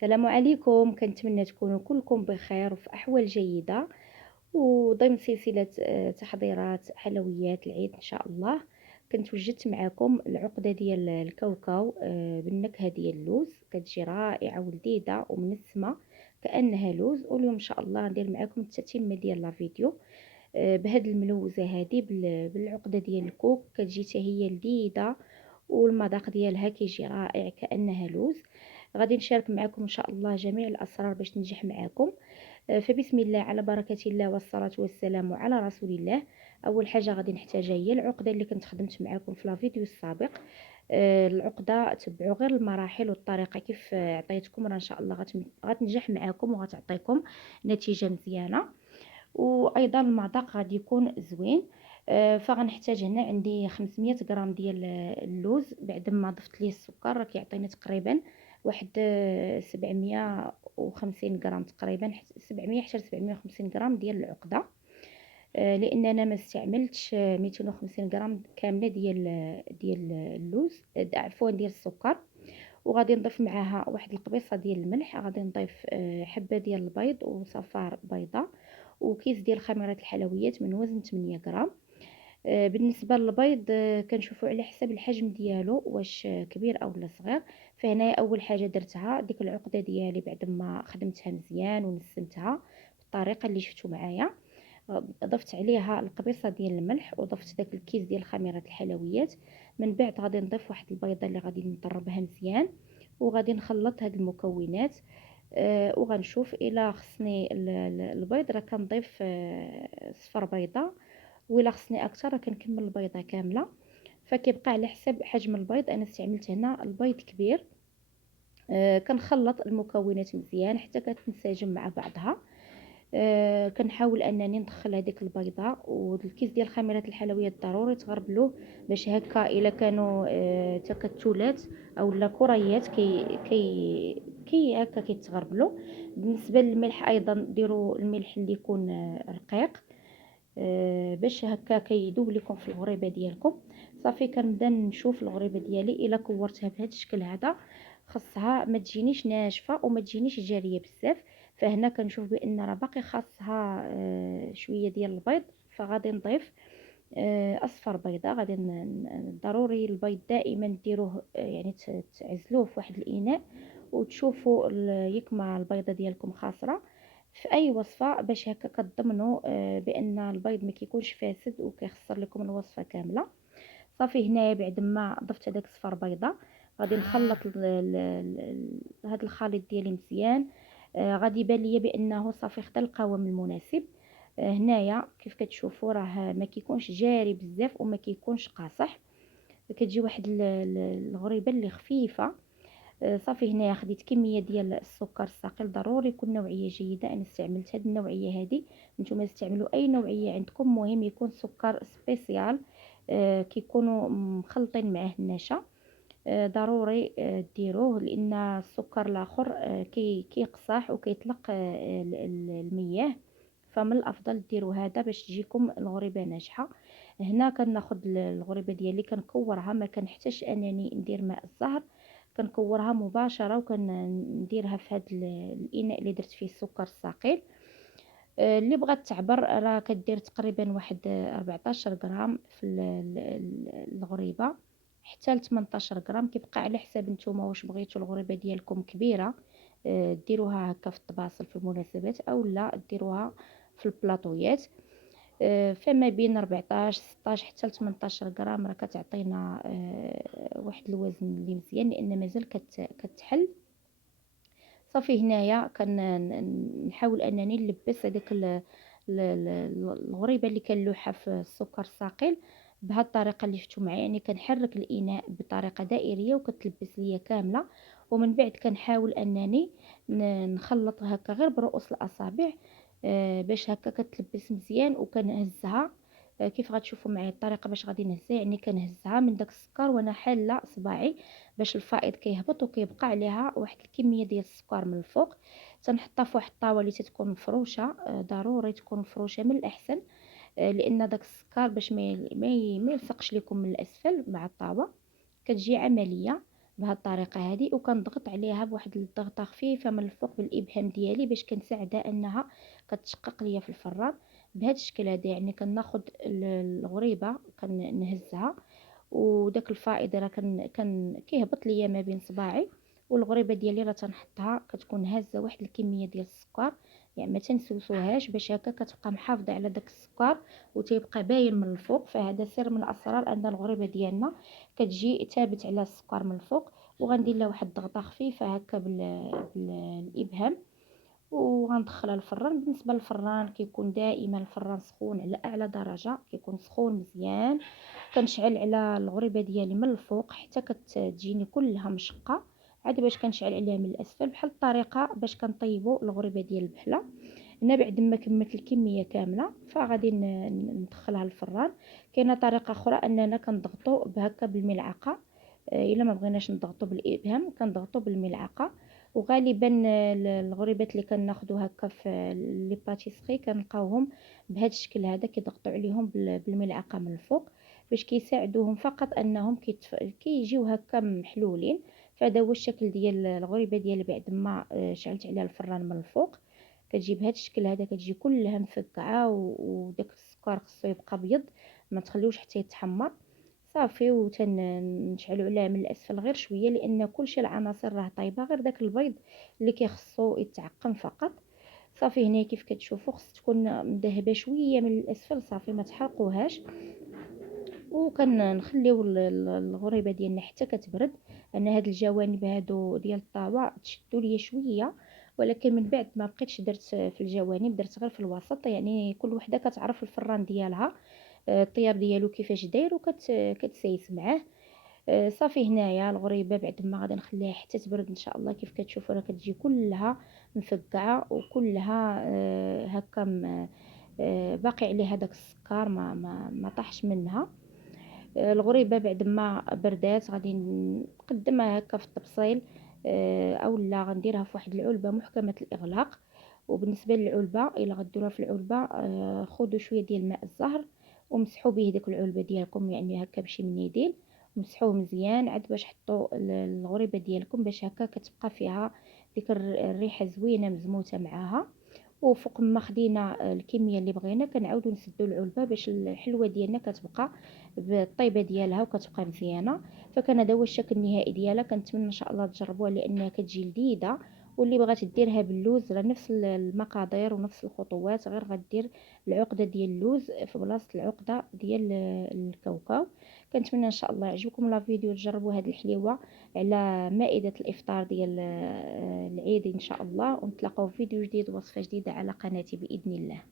السلام عليكم، كنتمنى تكونوا كلكم بخير وفي أحوال جيدة، وضمن سلسلة تحضيرات حلويات العيد إن شاء الله. كنت وجدت معكم العقدة ديال الكاوكاو بالنكهة ديال اللوز، كتجي رائعة ولذيذة ومنسمة كأنها لوز. واليوم إن شاء الله غندير معكم التتمة ديال لا فيديو بهاد الملوزة هادي بالعقدة ديال الكوك، كتجي حتى هي لذيذة والمذاق ديالها كيجي رائع كأنها لوز. غادي نشارك معكم ان شاء الله جميع الاسرار باش تنجح معكم. فبسم الله على بركه الله والصلاه والسلام على رسول الله. اول حاجه غادي نحتاجها هي العقده اللي كنت خدمت معكم في الفيديو السابق. العقده تبعوا غير المراحل والطريقه كيف عطيتكم، راه ان شاء الله غتنجح معكم وغتعطيكم نتيجه مزيانه، وايضا المذاق غادي يكون زوين. فغنحتاج هنا عندي 500 غرام ديال اللوز، بعد ما ضفت ليه السكر راه كيعطيني تقريبا واحد 750 غرام، تقريبا 700 حتى 750 غرام ديال العقده. لان انا ما استعملتش 250 غرام كامله ديال اللوز، عفوا ديال السكر. وغادي نضيف معاها واحد القبيصه ديال الملح، غادي نضيف حبه ديال البيض وصفار بيضه، وكيس ديال خميره الحلويات من وزن 8 غرام. بالنسبه للبيض كنشوفوا على حسب الحجم ديالو واش كبير او لا صغير. فهنا اول حاجه درتها ديك العقده ديالي بعد ما خدمتها مزيان ونسمتها بالطريقه اللي شفتوا معايا، ضفت عليها القبيصه ديال الملح وضفت داك الكيس ديال خميره الحلويات. من بعد غادي نضيف واحد البيضه اللي غادي نضربها مزيان، وغادي نخلط هاد المكونات. وغنشوف الا خصني البيض راه كنضيف صفر بيضه، وإلا خصني أكتر راه كنكمل البيضة كاملة. فكيبقى على حسب حجم البيض، أنا استعملت هنا البيض كبير. كنخلط المكونات مزيان حتى كتنسجم مع بعضها. كنحاول انني ندخل هذيك البيضه والكيس ديال خميره الحلويات ضروري تغربلوه، باش هكا الا كانوا تكتلات او لا كريات كي هكا كيتغربلوا. بالنسبه للملح ايضا ديروا الملح اللي يكون رقيق، باش هكا كيذوب لكم في الغريبه ديالكم. صافي كنبدا نشوف الغريبه ديالي الا كورتها بهذا الشكل هذا، خاصها ما تجينيش ناشفه وما تجينيش جاريه بزاف. فهنا كنشوف بان راه باقي خاصها شويه ديال البيض، فغادي نضيف اصفر بيضه. غادي ضروري البيض دائما ديروه يعني تعزلوه في واحد الاناء، وتشوفوا ياك ما البيضه ديالكم خاسره في اي وصفه، باش هكا كتضمنوا بان البيض ما كيكونش فاسد وكيخسر لكم الوصفه كامله. صافي هنايا بعد ما ضفت هذاك صفر بيضه غادي نخلط هذا الخليط ديالي مزيان. غادي يبان ليا بانه صافي خدا القوام المناسب. هنايا كيف كتشوفوا راه ما كيكونش جاري بزاف وما كيكونش قاصح، كتجي واحد الغريبه اللي خفيفه. صافي هنايا خديت كميه ديال السكر الثقيل، ضروري يكون نوعيه جيده، انا استعملت هذه النوعيه هذه. نتوما استعملوا اي نوعيه عندكم، مهم يكون سكر سبيسيال كيكونوا مخلطين معاه النشا. ضروري ديروه، لان السكر الاخر كيقصح وكيطلق المياه. فمن الافضل ديروا هذا باش تجيكم الغريبه ناجحه. هنا كناخذ الغريبه ديالي كنكورها، ما كنحتاجش انني ندير ماء الزهر، كنكورها مباشره وكنديرها في هذا الاناء اللي درت فيه السكر الثقيل. اللي بغات تعبر راه كدير تقريبا واحد 14 غرام في الغريبه حتى ل 18 غرام، كيبقى على حساب نتوما واش بغيتوا الغريبه ديالكم كبيره ديروها هكا في الطباصل في المناسبات، او لا ديروها في البلاطويات. فما بين 14 16 حتى ل 18 غرام راه كتعطينا واحد الوزن اللي مزيان، لان مازال كتحل. صافي هنايا كنحاول انني نلبس هذيك الغريبه اللي كنلوحها في السكر الثقيل بهذه الطريقه اللي شفتوا معايا، يعني كنحرك الاناء بطريقه دائريه وكتلبس ليا كامله. ومن بعد كنحاول انني نخلط هكا غير برؤوس الاصابع باش هكا كتلبس مزيان، وكنهزها كيف غتشوفوا معايا الطريقه باش غادي نهزها، يعني كنهزها من داك السكر وانا حاله صباعي باش الفائض كيهبط وكيبقى عليها واحد الكميه ديال السكر من الفوق. تنحطها في واحد الطاوه اللي تكون مفروشه، ضروري تكون مفروشه من الاحسن، لان داك السكر باش ما يلصقش لكم من الاسفل مع الطاوه. كتجي عمليه بهذه الطريقه هذه، وكنضغط عليها بواحد الضغطه خفيفه من الفوق بالابهام ديالي باش كنساعدها انها كتشقق ليا في الفران بهذا الشكل هذا. يعني كناخذ الغريبه كنهزها، وداك الفائض راه كان كيهبط ليا ما بين صباعي، والغريبه ديالي راه تنحطها كتكون هازه واحد الكميه ديال السكر، يعني ما تنسوسوهاش باش هكا كتبقى محافظه على داك السكر وتيبقى باين من الفوق. فهذا سر من الاسرار ان الغريبه ديالنا كتجي ثابت على السكر من الفوق. وغندير لها واحد الضغطه خفيفه هكا بالابهام، وغندخلها الفران. بالنسبه للفران كيكون دائما الفران سخون على اعلى درجه، كيكون سخون مزيان. كنشعل على الغريبه ديالي من الفوق حتى كتجيني كلها مشقه، عاد باش كنشعل عليها من الاسفل بحال الطريقه باش كنطيبوا الغريبه ديال البحله. هنا بعد ما كملت الكميه كامله فغادي ندخلها للفران. كاينه طريقه اخرى اننا كنضغطوا بهكا بالملعقه، الا ما بغيناش نضغطوا بالابهام كنضغطوا بالملعقه. وغالبا الغريبات اللي كناخذوا هكا في لي باتيسري كنلقاوهم بهذا الشكل هذا، كيضغطوا عليهم بالملعقه من الفوق باش كيساعدوهم فقط انهم كيجيو هكا محلولين. فهذا هو الشكل ديال الغريبه ديالي بعد ما شعلت عليها الفران من الفوق. كتجي بهذا الشكل هذا، كتجي كلها مفقعه وداك السكر خصو يبقى ابيض، ما تخليوش حتى يتحمر. صافي وتنشعلوا عليها من الاسفل غير شويه لان كلشي العناصر راه طايبه، غير داك البيض اللي كيخصو يتعقم فقط. صافي هنا كيف كتشوفوا خص تكون مذهبه شويه من الاسفل، صافي ما تحرقوهاش. وكنخليو الغريبه ديالنا حتى كتبرد. انا هاد الجوانب هادو ديال الطاوه تشدوا ليا شويه، ولكن من بعد ما بقيتش درت في الجوانب، درت غير في الوسط. يعني كل وحده كتعرف الفران ديالها الطياب ديالو كيفاش داير وكتسايس معاه. صافي هنايا الغريبه بعد ما غادي نخليها حتى تبرد ان شاء الله. كيف كتشوفوا راه كتجي كلها مفقعه وكلها هكا باقي عليها داك السكر ما طاحش منها. الغريبه بعد ما بردات غادي نقدمها هكا في الطبسيل، او لا غنديرها في واحد العلبه محكمه الاغلاق. وبالنسبه للعلبه الا غديروها في العلبه خذوا شويه ديال ماء الزهر ومسحوا به ديك العلبه ديالكم، يعني هكا بشي منيديل ومسحوه مزيان عاد باش حطوا الغريبه ديالكم باش هكا كتبقى فيها ديك الريحه زوينه مزموته معاها. وفوق ما خدينا الكميه اللي بغينا كنعاودوا نسدوا العلبه باش الحلوه ديالنا كتبقى بالطيبه ديالها وكتبقى مزيانه. فكان هذا هو الشكل النهائي ديالها. كنتمنى ان شاء الله تجربوها لانها كتجي لذيذه. واللي بغات ديرها باللوز راه نفس المقادير ونفس الخطوات، غير غدير العقده ديال اللوز في بلاصه العقده ديال الكاوكاو. كنتمنى ان شاء الله يعجبكم لا فيديو، تجربوا هذه الحليوه على مائده الافطار ديال العيد ان شاء الله. ونتلاقاو في فيديو جديد ووصفه جديده على قناتي باذن الله.